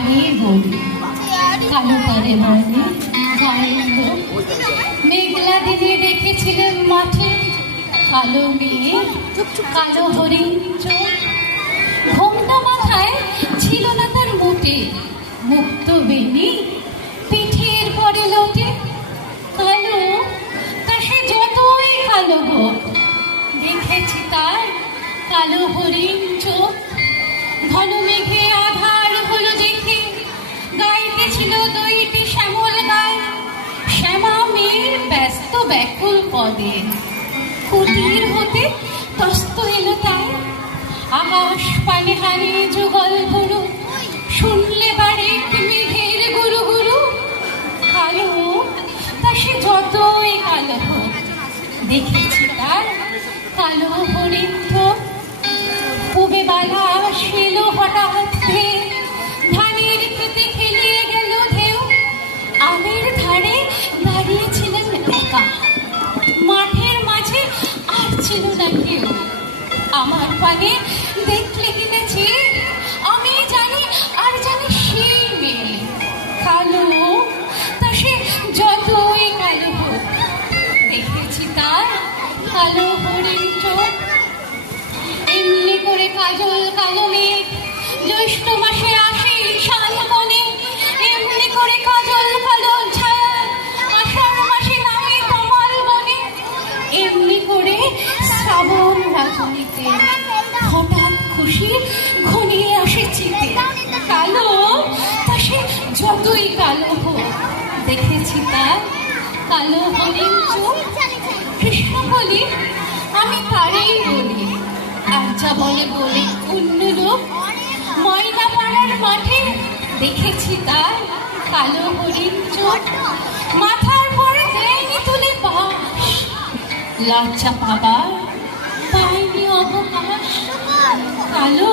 তারে বলি কালো তারে বলে গায়ের লোক। মেঘলা দিনে দেখেছিলেন মাঠে কালো মেয়ে কালো হরিণ চোখ। ঘোমটা মাথায় ছিল না তার মোটে, মুক্ত বেনি পিঠের পরে লোটে। কালো তা সে যতই কালো হোক, দেখেছি তার কালো হরিণ চোখ। ঘন মেঘে আধার হলো দেখে গাইতেছিল দইটি শ্যামল গায়। শ্যামা মেয়ের ব্যস্ত ব্যাকুল পদে কুটির হতে তস্ত এলো তাই। আকাশ পানে হারে যুগল গুরু, শুনলে বাড়ি মেঘের গুরু গুরু। কালো তা সে যতই কালো হোক, দেখেছি তার কালো হরিণ চোখ। পুবে বালা আসিল হঠাৎ ধেয়ে, ধানের খেতে খেলিয়ে গেল ঢেউ। আমের ধারে দাঁড়িয়েছিলেন একা, মাঠের মাঝে আর ছিল না কেউ। আমার পানে দেখলে কিনেছি, আমি জানি আর জানি সেই মেয়ে কালো তা সে যতই কালো হোক, দেখেছি তার কালো হরিণ চোখ। এমনি করে কাজল কালো মেঘ জ্যৈষ্ঠ মাসে আসে ঈশান কোণে। এমনি করে কাজল কালো ছায়া আষাঢ় মাসে নামে কমল বনে। এমনি করে শ্রাবণ রাজনীতে হঠাৎ খুশি ঘনিয়ে আসে চিতে। কালো তা সে যতই কালো হোক, দেখেছি তার কালো হরিণ চোখ। কৃষ্ণ বলি আমি তারেই বলি, আর যা বলে বলে অন্য লোক। ময়না পাড়ার মাঠে দেখেছি তার কালো হরিণ চোখ। মাথার পরে দেয়নি তুলে বাস, লজ্জা পাবার পায়নি অবকাশ। কালো